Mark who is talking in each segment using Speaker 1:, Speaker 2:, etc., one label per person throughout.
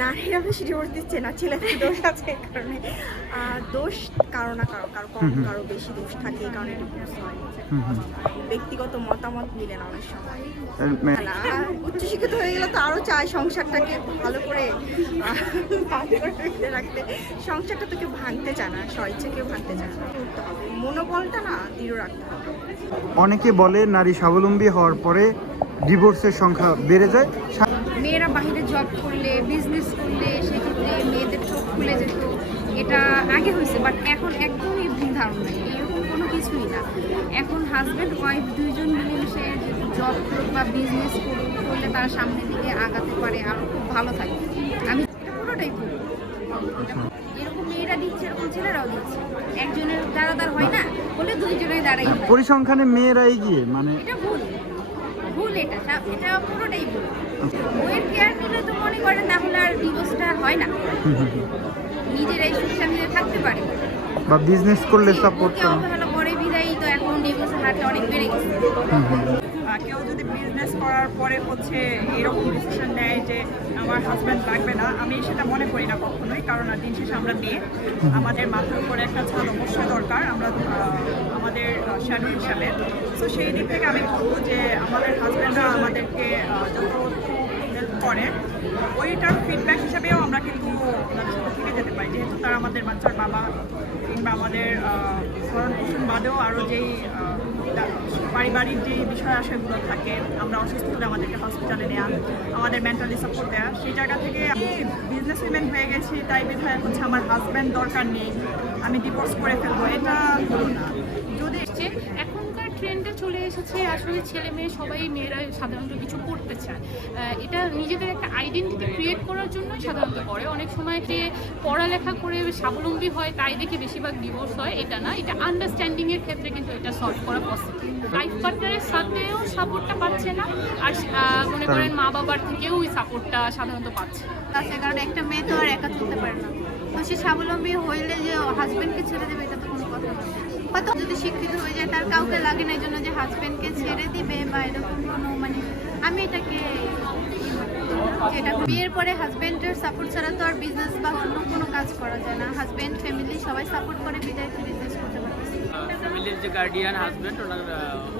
Speaker 1: নারীরা বেশি ডিভোর্স দিচ্ছে না ছেলেদের দোষ আছে এই কারণে। দোষ কারও না কারও কারও কম কারও বেশি দোষ থাকে এই কারণে ডিভোর্স হয়। ব্যক্তিগত মতামত মিলে না অনেক সময়। না উচ্চশিক্ষিত হয়ে গেলে তো আরও চায় সংসারটাকে ভালো করে রাখতে। সংসারটা তো কেউ ভাঙতে চায় না স্বইচ্ছে কেউ ভাঙতে চায় না। মনোবলটা না দৃঢ় রাখতে হবে।
Speaker 2: অনেকে বলে নারী স্বাবলম্বী হওয়ার পরে ডিভোর্সের সংখ্যা বেড়ে যায়।
Speaker 3: মেয়েরা বাইরে জব করলে বিজনেস করলে সেক্ষেত্রে মেয়েদের চোখ খুলে যেত। এটা আগে হয়েছে বাট এখন একদমই ভুল ধারণা। এরকম কোনো কিছুই না। এখন হাজব্যান্ড ওয়াইফ দুইজন মিলেমিশে জব করুক বা বিজনেস করুক করলে তারা সামনের দিকে আগাতে পারে আরও খুব ভালো থাকে। আমি এটা পুরোটাই ভুল এরকম মেয়েরা দিচ্ছে এরকম ছেলেরাও দিচ্ছে। একজনের দ্বারা হয় না বলে দুইজনের দ্বারাই
Speaker 2: পরিসংখ্যানে মেয়েরা এগিয়ে মানে
Speaker 3: এটা ভুল। এটা এটা পুরোটাই ভুল। বইয়ের কেয়ার নিলে তো মনে করেন তাহলে আর ডিভোর্সটা হয় না। নিজেরাই সুখ শান্তিতে থাকতে পারে।
Speaker 2: বা বিজনেস করলে সাপোর্ট
Speaker 3: হবে অবহেলা করে বিদায়ী তো এখন ডিভোর্সের হারটা অনেক বেড়ে গেছে।
Speaker 4: কেউ যদি বিজনেস করার পরে হচ্ছে এরকম ডিসিশন নেয় যে আমার হাজব্যান্ড লাগবে না, আমি সেটা মনে করি না কখনোই, কারণ আর দিন শেষে আমরা মেয়ে। আমাদের মাথার উপরে একটা ছাদ অবশ্যই দরকার, আমরা আমাদের শ্যাডো হিসাবে। তো সেই দিক থেকে আমি বলব যে আমাদের হাজব্যান্ডরা আমাদেরকে যত হেল্প করে, ওইটার ফিডব্যাক হিসাবেও আমরা কিন্তু ওনাদের সাথে থেকে যেতে পারি। যেহেতু তারা আমাদের বাচ্চার বাবা কিংবা আমাদের বাদেও আরও যেই পারিবারিক যে বিষয় আশয়গুলো থাকে, আমরা অসুস্থ হলে আমাদেরকে হসপিটালে নেওয়া আমাদের মেন্টালি সাপোর্ট দেওয়া সেই জায়গা থেকে আমি বিজনেস উইমেন হয়ে গেছি, তাই বিধায় হচ্ছে আমার হাজব্যান্ড দরকার নেই, আমি ডিভোর্স করে ফেলব, এটা হলো না। যদি
Speaker 5: এখনকার ট্রেন্ডে চলে এসেছে আসলে ছেলে মেয়ে সবাই মেয়েরা সাধারণত কিছু করতে চায়। এটা নিজেদের একটা আইডেন্টিটি ক্রিয়েট করার জন্যই সাধারণত করে। অনেক সময় যে পড়ালেখা করে স্বাবলম্বী হয় তাই দেখে বেশিরভাগ ডিভোর্স হয় এটা না। এটা আন্ডারস্ট্যান্ডিংয়ের ক্ষেত্রে কিন্তু এটা সলভ করা পসিবল লাইফ পার্টনারের সাথেও সাপোর্টটা পাচ্ছে না আর মনে করেন মা বাবার থেকেও ওই সাপোর্টটা সাধারণত পাচ্ছে।
Speaker 3: আছে কারণ একটা মেয়ে তো আর একা চলতে পারে না। তো সে স্বাবলম্বী হইলে যে হাজব্যান্ডকে ছেড়ে দেবে এটা তো কোনো কথা না যদি শিক্ষিত হয়ে যায়, তার কাউকে লাগে না এই জন্য যে হাজবেন্ডকে ছেড়ে দিবে বা এরকম কোনো মানে আমি এটাকে এটা বিয়ের পরে হাজবেন্ডের সাপোর্ট ছাড়া তো আর বিজনেস বা অন্য কোনো কাজ করা যায় না। হাজবেন্ড ফ্যামিলি সবাই সাপোর্ট করে, বিদায় বিজনেস করতে
Speaker 6: ফ্যামিলির যে গার্ডিয়ান হাজব্যান্ড ওনার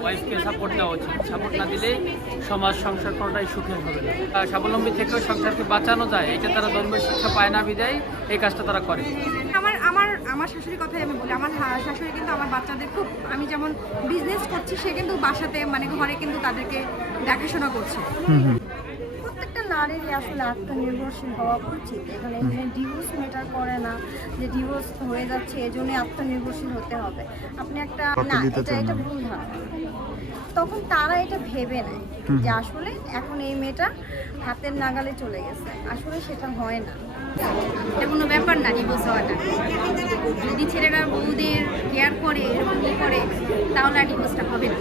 Speaker 6: ওয়াইফকে সাপোর্ট দেওয়া উচিত। সাপোর্ট না দিলে সমাজ সংসার কোনোটাই সুখের হবে স্বাবলম্বী থেকেও সংসারকে বাঁচানো যায় এটা তারা ধর্মের শিক্ষা পায় না বিদায়, এই কাজটা তারা করে।
Speaker 1: আমার আমার শাশুড়ির কথাই আমি বলি আমার হা- শাশুড়ি কিন্তু আমার বাচ্চাদের খুব আমি যেমন বিজনেস করছি সে কিন্তু বাসাতে মানে ঘরে কিন্তু তাদেরকে দেখাশোনা করছে। প্রত্যেকটা নারীরই আসলে আত্মনির্ভরশীল হওয়া উচিত। এখানে এখানে ডিভোর্স ম্যাটার করে না যে ডিভোর্স হয়ে যাচ্ছে এজন্য আত্মনির্ভরশীল হতে হবে। আপনি একটা না এটা এটা ভুল ধারণা। তখন তারা এটা ভেবে নেয় যে আসলে এখন এই মেয়েটা হাতের নাগালে চলে গেছে। আসলে সেটা হয় না।
Speaker 3: এটা কোনো ব্যাপার না ডিভোর্স হওয়াটা। যদি ছেলেরা বউদের কেয়ার করে, এরকম ই করে, তাহলে আর ডিভোর্সটা হবে না।